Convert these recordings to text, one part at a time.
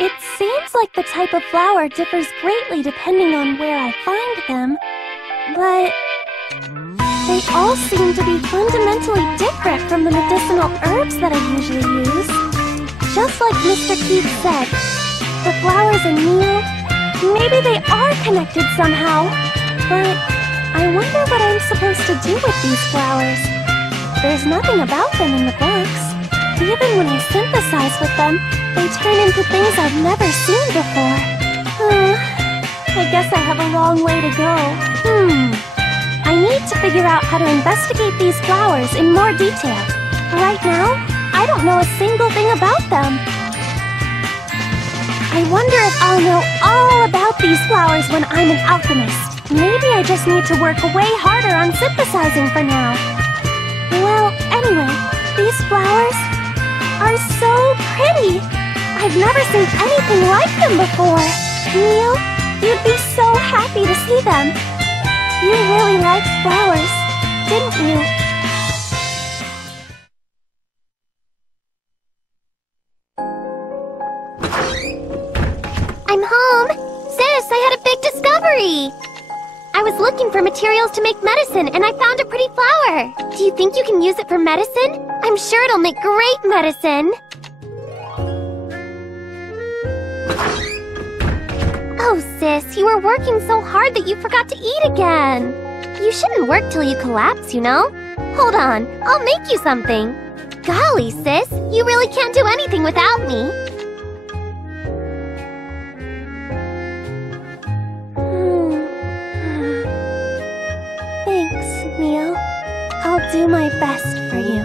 It seems like the type of flower differs greatly depending on where I find them, but they all seem to be fundamentally different from the medicinal herbs that I usually use. Just like Mr. Keith said, the flowers in Neil, maybe they are connected somehow, but I wonder what I'm supposed to do with these flowers. There's nothing about them in the books. Even when I synthesize with them, they turn into things I've never seen before. I guess I have a long way to go. I need to figure out how to investigate these flowers in more detail. Right now, I don't know a single thing about them. I wonder if I'll know all about these flowers when I'm an alchemist. Maybe I just need to work way harder on synthesizing for now. Well, anyway, these flowers are so pretty! I've never seen anything like them before! Neil, you'd be so happy to see them! You really liked flowers, didn't you? I'm home! Sis, I had a big discovery! I was looking for materials to make medicine, and I found a pretty flower! Do you think you can use it for medicine? I'm sure it'll make great medicine! Oh, sis, you were working so hard that you forgot to eat again! You shouldn't work till you collapse, you know? Hold on, I'll make you something! Golly, sis, you really can't do anything without me! Thanks, Neil. I'll do my best for you.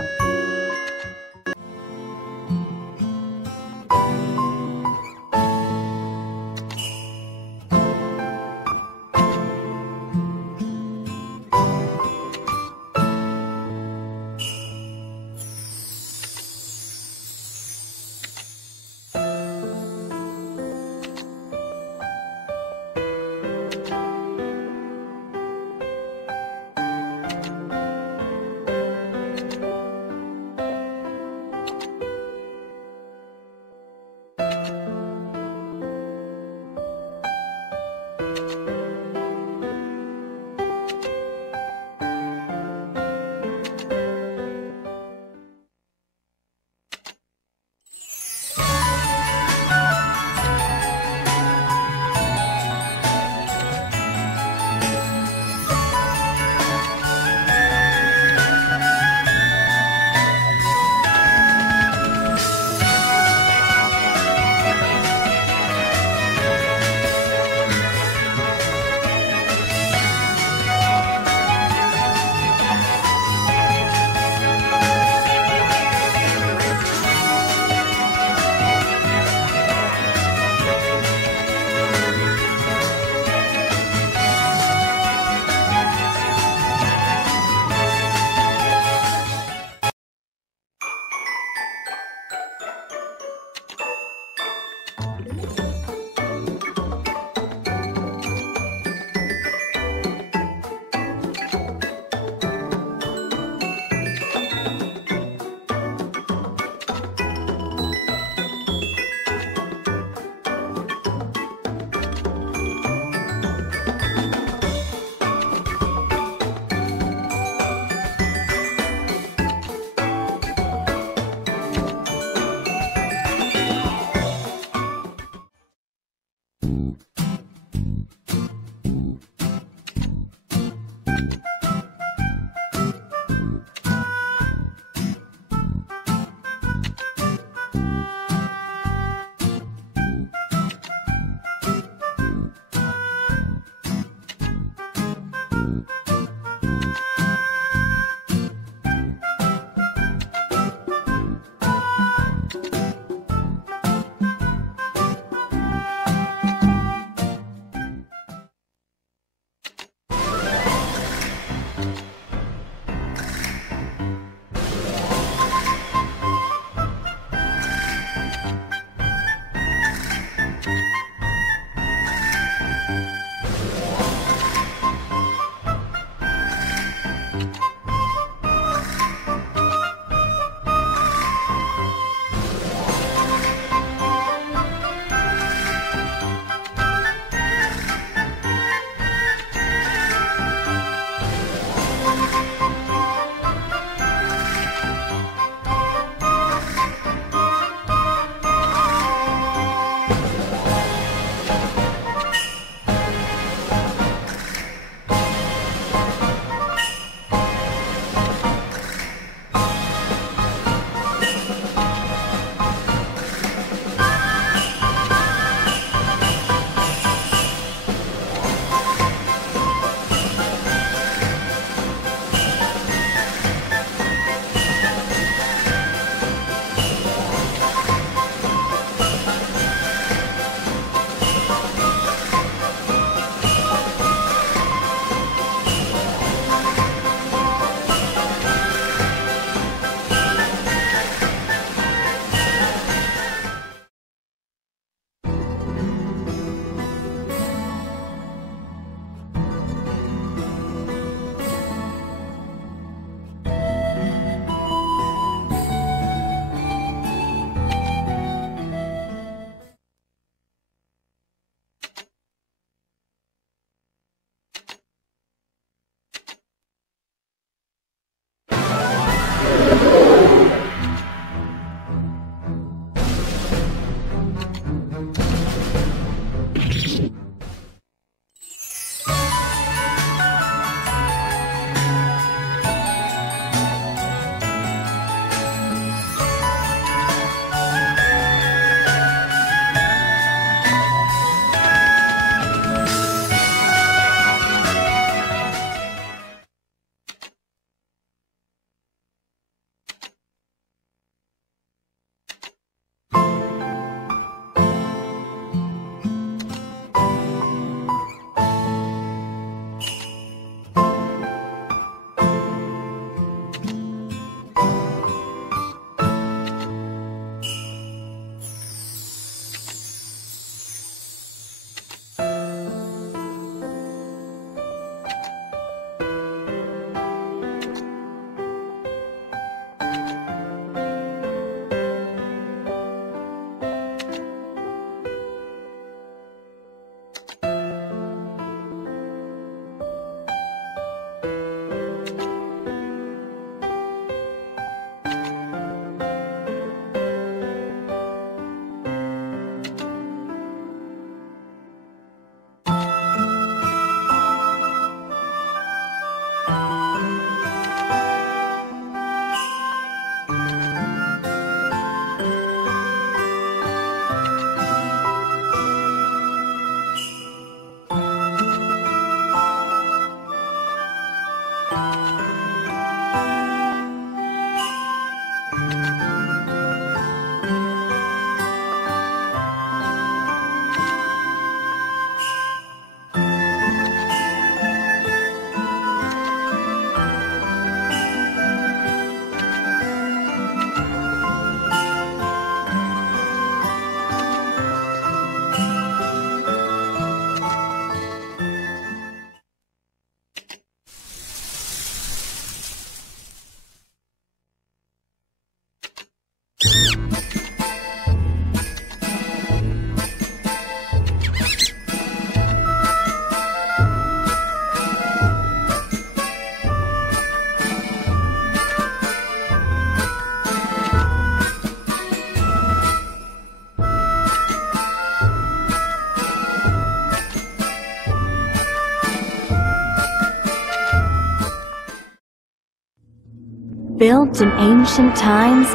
Built in ancient times,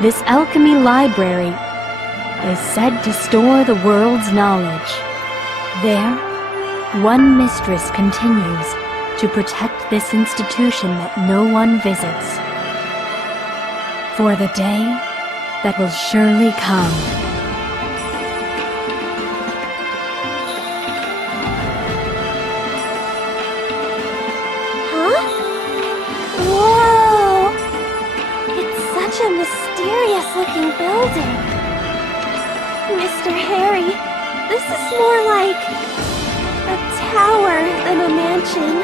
this alchemy library is said to store the world's knowledge. There, one mistress continues to protect this institution that no one visits. For the day that will surely come. Huh? Whoa! It's such a mysterious-looking building. Mr. Harry, this is more like a tower than a mansion.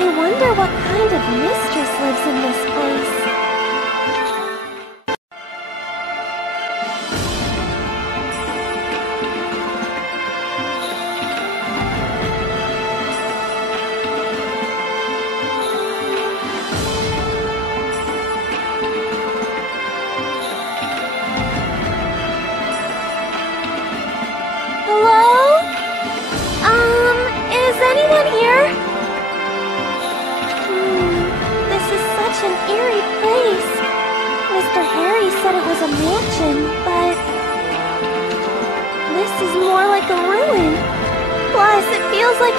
I wonder what kind of mistress lives in this place.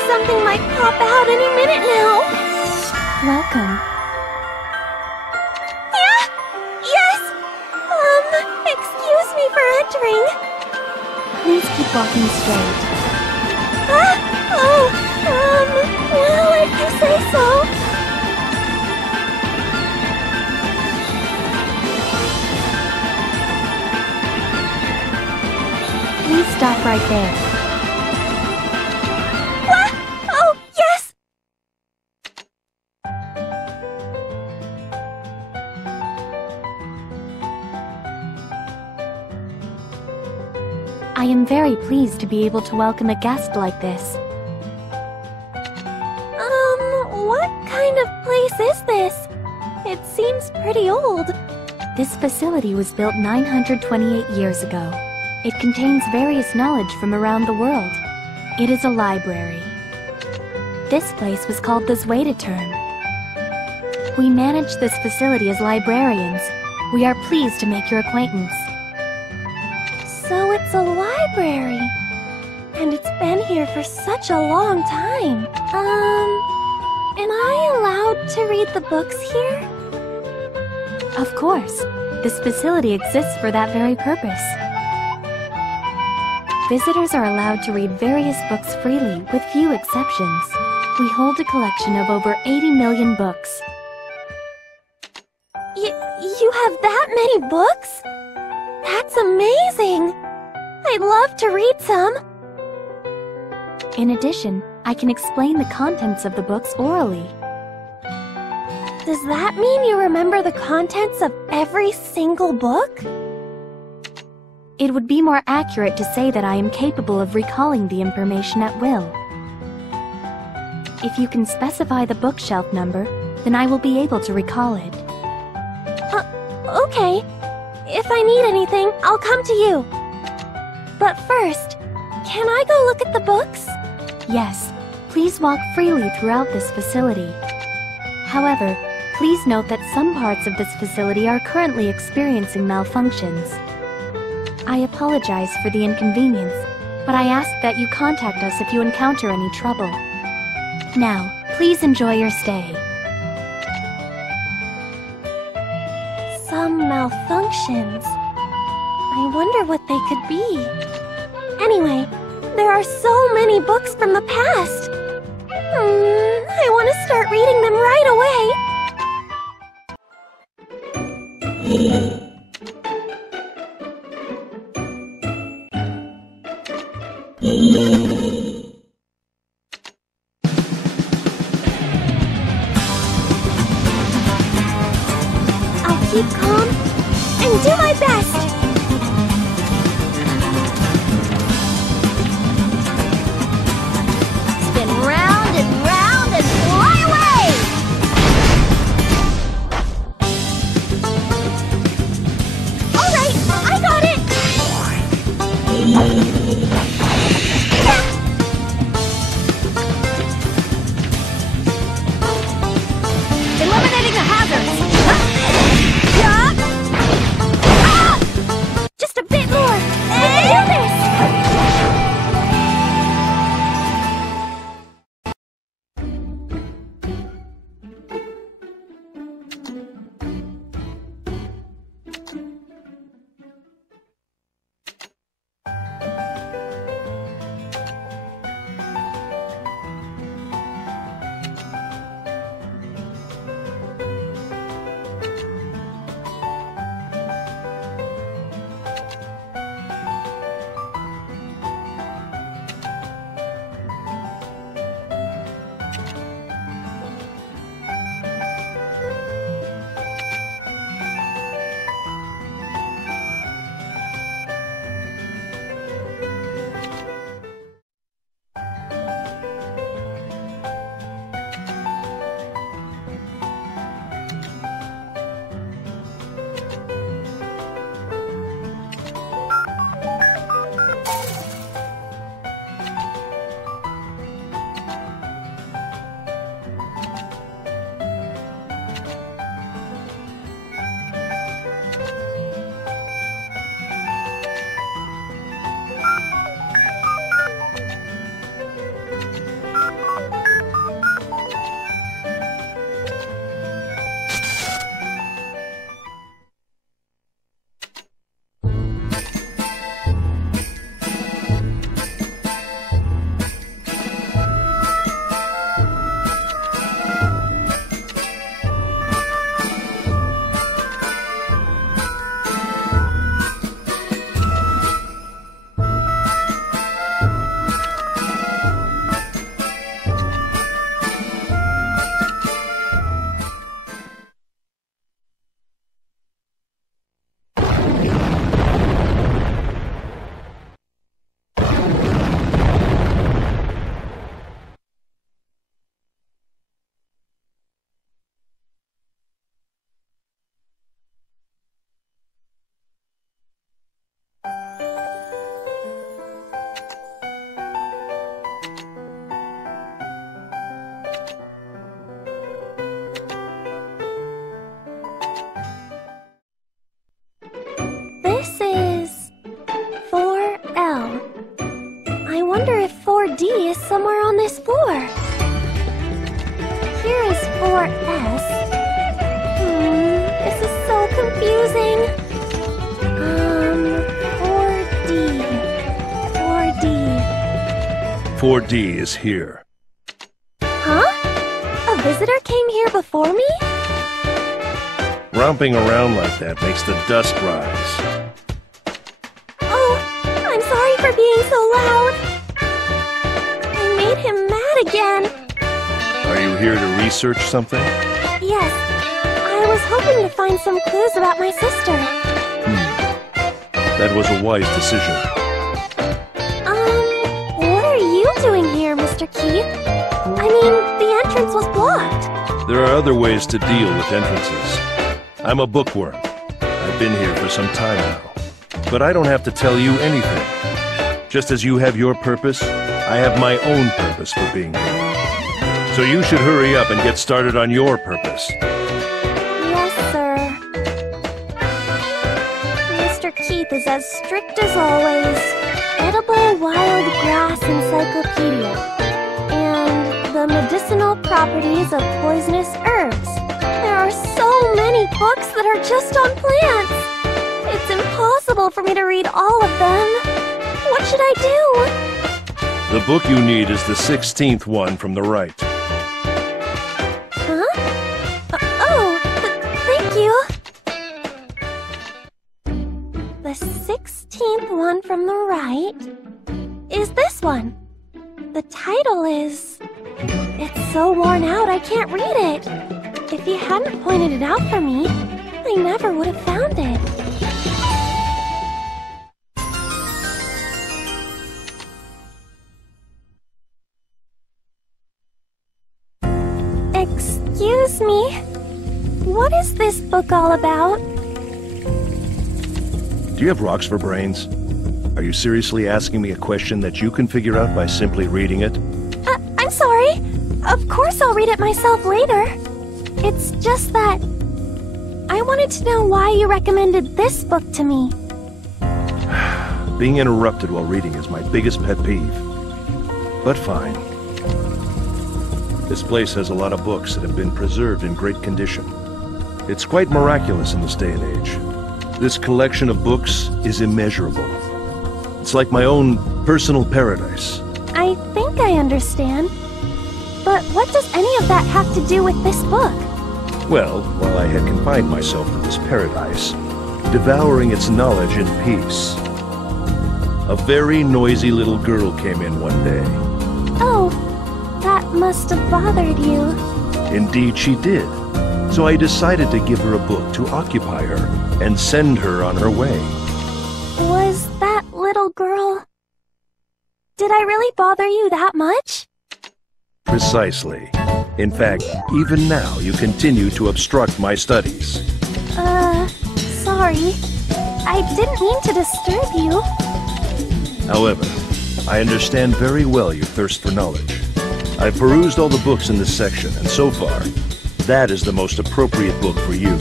Something might pop out any minute now. Welcome. Yeah? Yes? Excuse me for entering. Please keep walking straight. Well, if you say so. Please stop right there. I am very pleased to be able to welcome a guest like this. What kind of place is this? It seems pretty old. This facility was built 928 years ago. It contains various knowledge from around the world. It is a library. This place was called the Eterna. We manage this facility as librarians. We are pleased to make your acquaintance. So it's a library. And it's been here for such a long time. Am I allowed to read the books here? Of course. This facility exists for that very purpose. Visitors are allowed to read various books freely, with few exceptions. We hold a collection of over 80 million books. You have that many books? That's amazing! I'd love to read some. In addition, I can explain the contents of the books orally. Does that mean you remember the contents of every single book? It would be more accurate to say that I am capable of recalling the information at will. If you can specify the bookshelf number, then I will be able to recall it. Okay. If I need anything, I'll come to you. But first, can I go look at the books? Yes, please walk freely throughout this facility. However, please note that some parts of this facility are currently experiencing malfunctions. I apologize for the inconvenience, but I ask that you contact us if you encounter any trouble. Now, please enjoy your stay. Some malfunctions. I wonder what they could be. Anyway, there are so many books from the past. I want to start reading them right away. I'll keep calm and do my best. Spin round and fly away! All right, I got it! Eliminating the 4D is somewhere on this floor. Here is 4S. This is so confusing. 4D. 4D. 4D is here. Huh? A visitor came here before me? Romping around like that makes the dust rise. Oh, I'm sorry for being so loud. I made him mad again. Are you here to research something? Yes, I was hoping to find some clues about my sister. That was a wise decision. What are you doing here, Mr. Keith? I mean, the entrance was blocked. There are other ways to deal with entrances. I'm a bookworm. I've been here for some time now. But I don't have to tell you anything. Just as you have your purpose, I have my own purpose for being here. So you should hurry up and get started on your purpose. Yes, sir. Mr. Keith is as strict as always. Edible wild grass encyclopedia. And the medicinal properties of poisonous herbs. There are so many books that are just on plants. It's impossible for me to read all of them. What should I do? The book you need is the 16th one from the right. Huh? Thank you. The 16th one from the right is this one. The title is... It's so worn out I can't read it. If you hadn't pointed it out for me, I never would have found it. Excuse me? What is this book all about? Do you have rocks for brains? Are you seriously asking me a question that you can figure out by simply reading it? I'm sorry. Of course I'll read it myself later. It's just that... I wanted to know why you recommended this book to me. Being interrupted while reading is my biggest pet peeve. But fine. This place has a lot of books that have been preserved in great condition. It's quite miraculous in this day and age. This collection of books is immeasurable. It's like my own personal paradise. I think I understand. But what does any of that have to do with this book? Well, while I had confined myself to this paradise, devouring its knowledge in peace, a very noisy little girl came in one day. Oh, that must have bothered you. Indeed she did. So I decided to give her a book to occupy her and send her on her way. Was that little girl... Did I really bother you that much? Precisely. In fact, even now you continue to obstruct my studies. Sorry. I didn't mean to disturb you. However, I understand very well your thirst for knowledge. I've perused all the books in this section, and so far, that is the most appropriate book for you.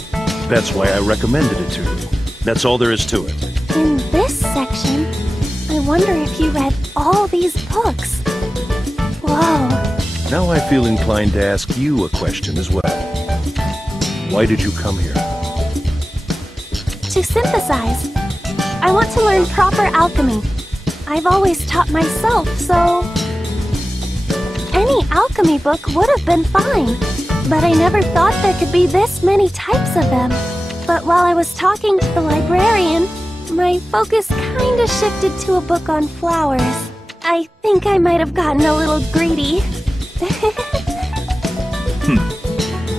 That's why I recommended it to you. That's all there is to it. In this section, I wonder if you read all these books. Whoa. Now I feel inclined to ask you a question as well. Why did you come here? To synthesize. I want to learn proper alchemy. I've always taught myself, so... Any alchemy book would have been fine. But I never thought there could be this many types of them. But while I was talking to the librarian, my focus kinda shifted to a book on flowers. I think I might have gotten a little greedy.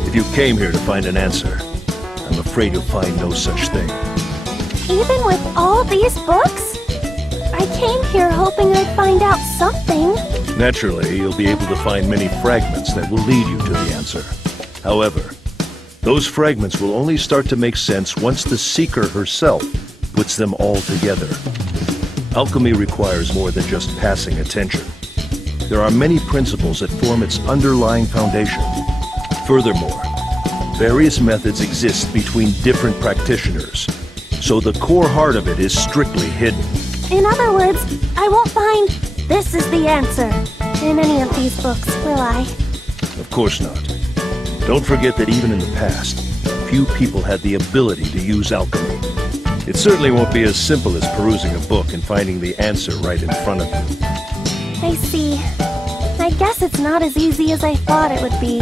If you came here to find an answer, I'm afraid you'll find no such thing. Even with all these books? I came here hoping I'd find out something. Naturally, you'll be able to find many fragments that will lead you to the answer. However, those fragments will only start to make sense once the seeker herself puts them all together. Alchemy requires more than just passing attention. There are many principles that form its underlying foundation. Furthermore, various methods exist between different practitioners, so the core heart of it is strictly hidden. In other words, I won't find this is the answer in any of these books, will I? Of course not. Don't forget that even in the past, few people had the ability to use alchemy. It certainly won't be as simple as perusing a book and finding the answer right in front of you. I see. I guess it's not as easy as I thought it would be.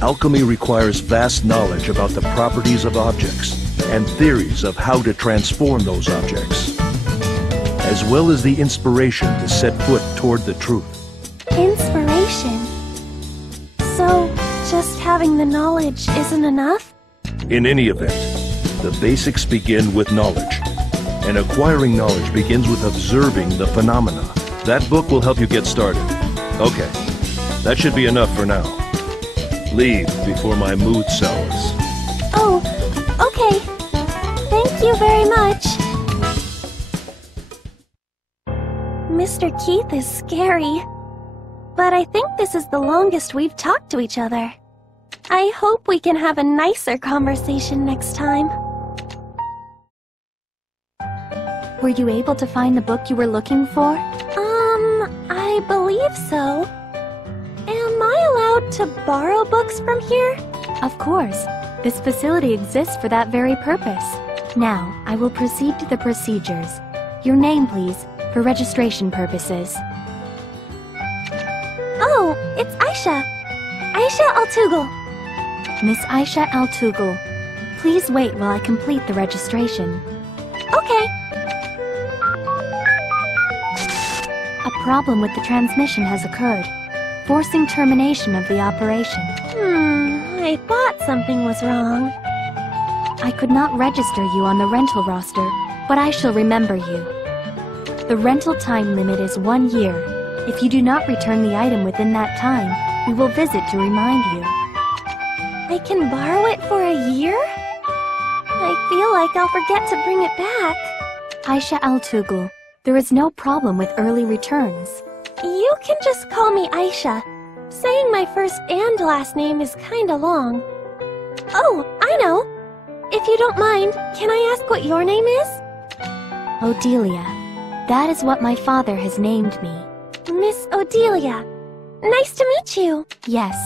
Alchemy requires vast knowledge about the properties of objects and theories of how to transform those objects, as well as the inspiration to set foot toward the truth. Inspiration? So, just having the knowledge isn't enough? In any event, the basics begin with knowledge, and acquiring knowledge begins with observing the phenomena. That book will help you get started. Okay, that should be enough for now. Leave before my mood sours. Oh, okay. Thank you very much. Mr. Keith is scary, but I think this is the longest we've talked to each other. I hope we can have a nicer conversation next time. Were you able to find the book you were looking for? I believe so. Am I allowed to borrow books from here? Of course. This facility exists for that very purpose. Now, I will proceed to the procedures. Your name, please, for registration purposes. Oh, it's Ayesha. Ayesha Altugle. Miss Ayesha Altugle, please wait while I complete the registration. Okay. A problem with the transmission has occurred, forcing termination of the operation. I thought something was wrong. I could not register you on the rental roster, but I shall remember you. The rental time limit is 1 year. If you do not return the item within that time, we will visit to remind you. I can borrow it for a year? I feel like I'll forget to bring it back. Ayesha Altugle, there is no problem with early returns. You can just call me Ayesha. Saying my first and last name is kinda long. Oh, I know. If you don't mind, can I ask what your name is? Odelia. That is what my father has named me. Miss Odelia. Nice to meet you. Yes.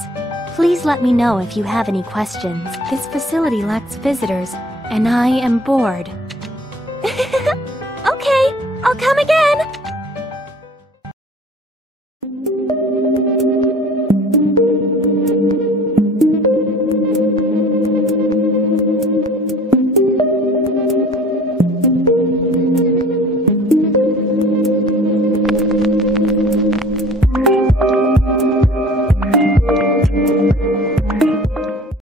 Please let me know if you have any questions. This facility lacks visitors, and I am bored. Okay, I'll come again.